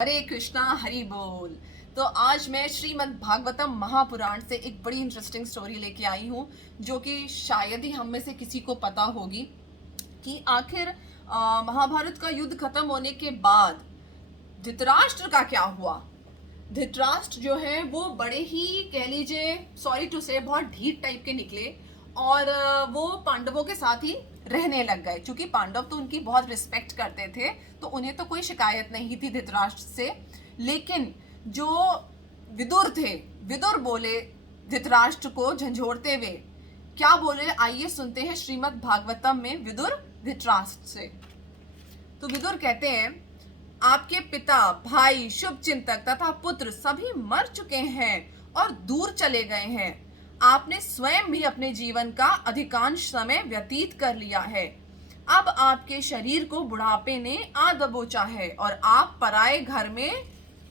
हरे कृष्णा हरि बोल। तो आज मैं श्रीमद् भागवतम महापुराण से एक बड़ी इंटरेस्टिंग स्टोरी लेके आई हूँ, जो कि शायद ही हम में से किसी को पता होगी कि आखिर महाभारत का युद्ध खत्म होने के बाद धृतराष्ट्र का क्या हुआ। धृतराष्ट्र जो है वो बड़े ही, कह लीजिए, सॉरी टू से, बहुत ढीठ टाइप के निकले और वो पांडवों के साथ ही रहने लग गए। क्योंकि पांडव तो उनकी बहुत रिस्पेक्ट करते थे, तो उन्हें तो कोई शिकायत नहीं थी धृतराष्ट्र से। लेकिन जो विदुर थे, विदुर बोले धृतराष्ट्र को झंझोड़ते हुए, क्या बोले आइए सुनते हैं श्रीमद् भागवतम में विदुर धृतराष्ट्र से। तो विदुर कहते हैं, आपके पिता, भाई, शुभ चिंतक तथा पुत्र सभी मर चुके हैं और दूर चले गए हैं। आपने स्वयं भी अपने जीवन का अधिकांश समय व्यतीत कर लिया है। अब आपके शरीर को बुढ़ापे ने आ दबोचा है और आप पराए घर में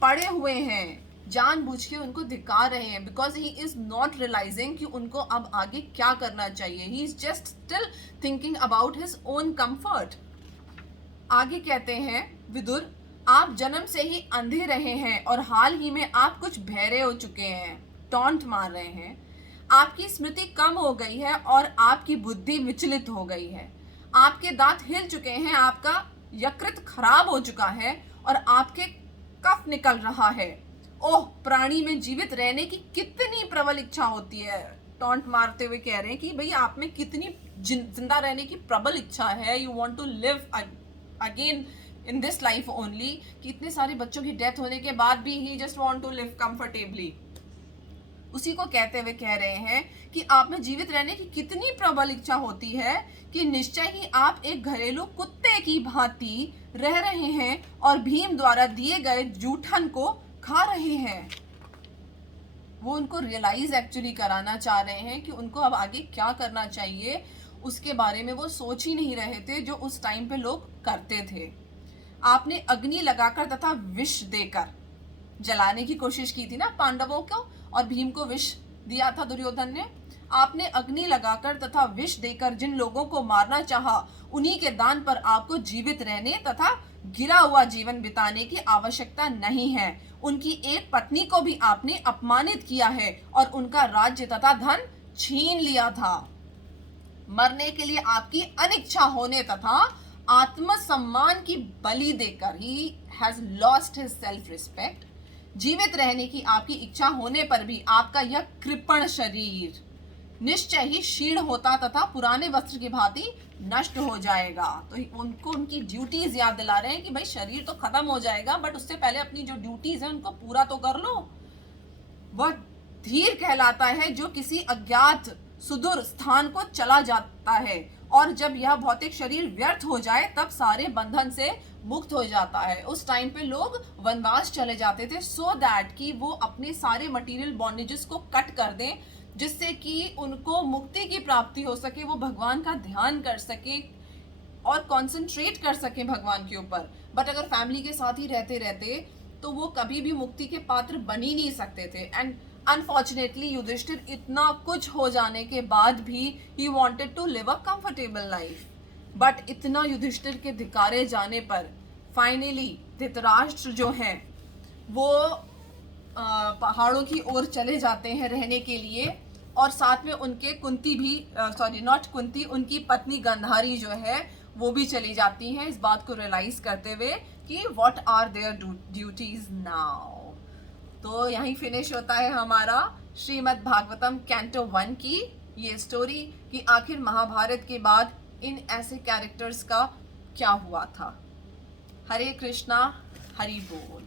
पड़े हुए हैं। जानबूझ के उनको धिक्कार रहे हैं, because he is not realizing कि उनको अब आगे क्या करना चाहिए। He is just still thinking about his own comfort. आगे कहते हैं विदुर, आप जन्म से ही अंधे रहे हैं और हाल ही में आप कुछ बहरे हो चुके हैं, टॉन्ट मार रहे हैं। आपकी स्मृति कम हो गई है और आपकी बुद्धि विचलित हो गई है। आपके दांत हिल चुके हैं, आपका यकृत खराब हो चुका है और आपके कफ निकल रहा है। ओह, प्राणी में जीवित रहने की कितनी प्रबल इच्छा होती है। टॉन्ट मारते हुए कह रहे हैं कि भाई आप में कितनी जिंदा रहने की प्रबल इच्छा है। You want to live again in this life only. कि इतने सारे बच्चों की डेथ होने के बाद भी he just want to live comfortably. उसी को कहते हुए कह रहे हैं कि आप में जीवित रहने की कितनी प्रबल इच्छा होती है कि निश्चय ही आप एक घरेलू कुत्ते की भांति रह रहे हैं और भीम द्वारा दिए गए जूठन को खा रहे हैं। वो उनको रियलाइज एक्चुअली कराना चाह रहे हैं कि उनको अब आगे क्या करना चाहिए, उसके बारे में वो सोच ही नहीं रहे थे जो उस टाइम पे लोग करते थे। आपने अग्नि लगाकर तथा विष देकर जलाने की कोशिश की थी ना पांडवों को, और भीम को विष दिया था दुर्योधन ने। आपने अग्नि लगाकर तथा विष देकर जिन लोगों को मारना चाहा, उन्हीं के दान पर आपको जीवित रहने तथा गिरा हुआ जीवन बिताने की आवश्यकता नहीं है। उनकी एक पत्नी को भी आपने अपमानित किया है और उनका राज्य तथा धन छीन लिया था। मरने के लिए आपकी अनिच्छा होने तथा आत्मसम्मान की बलि देकर, he has lost his self respect, जीवित रहने की आपकी इच्छा होने पर भी आपका यह कृपण शरीर निश्चय ही क्षीण होता तथा पुराने वस्त्र की भांति नष्ट हो जाएगा। तो उनको उनकी ड्यूटीज याद दिला रहे हैं कि भाई शरीर तो खत्म हो जाएगा, बट उससे पहले अपनी जो ड्यूटीज है उनको पूरा तो कर लो। वह धीर कहलाता है जो किसी अज्ञात सुदूर स्थान को चला जाता है, और जब यह भौतिक शरीर व्यर्थ हो जाए तब सारे बंधन से मुक्त हो जाता है। उस टाइम पे लोग वनवास चले जाते थे सो दैट कि वो अपने सारे मटेरियल बॉन्डेजेस को कट कर दें, जिससे कि उनको मुक्ति की प्राप्ति हो सके, वो भगवान का ध्यान कर सके और कंसंट्रेट कर सके भगवान के ऊपर। बट अगर फैमिली के साथ ही रहते रहते तो वो कभी भी मुक्ति के पात्र बन ही नहीं सकते थे। एंड अनफॉर्चुनेटली युधिष्ठिर इतना कुछ हो जाने के बाद भी he wanted to live a comfortable life, but इतना युधिष्ठिर के धिकारे जाने पर फाइनली धृतराष्ट्र जो हैं वो पहाड़ों की ओर चले जाते हैं रहने के लिए, और साथ में उनके कुंती भी, सॉरी नॉट कुंती, उनकी पत्नी गंधारी जो है वो भी चली जाती हैं, इस बात को रियलाइज करते हुए कि what are their duties now. तो यहीं फिनिश होता है हमारा श्रीमद् भागवतम कैंटो 1 की ये स्टोरी कि आखिर महाभारत के बाद इन ऐसे कैरेक्टर्स का क्या हुआ था। हरे कृष्णा हरि बोल।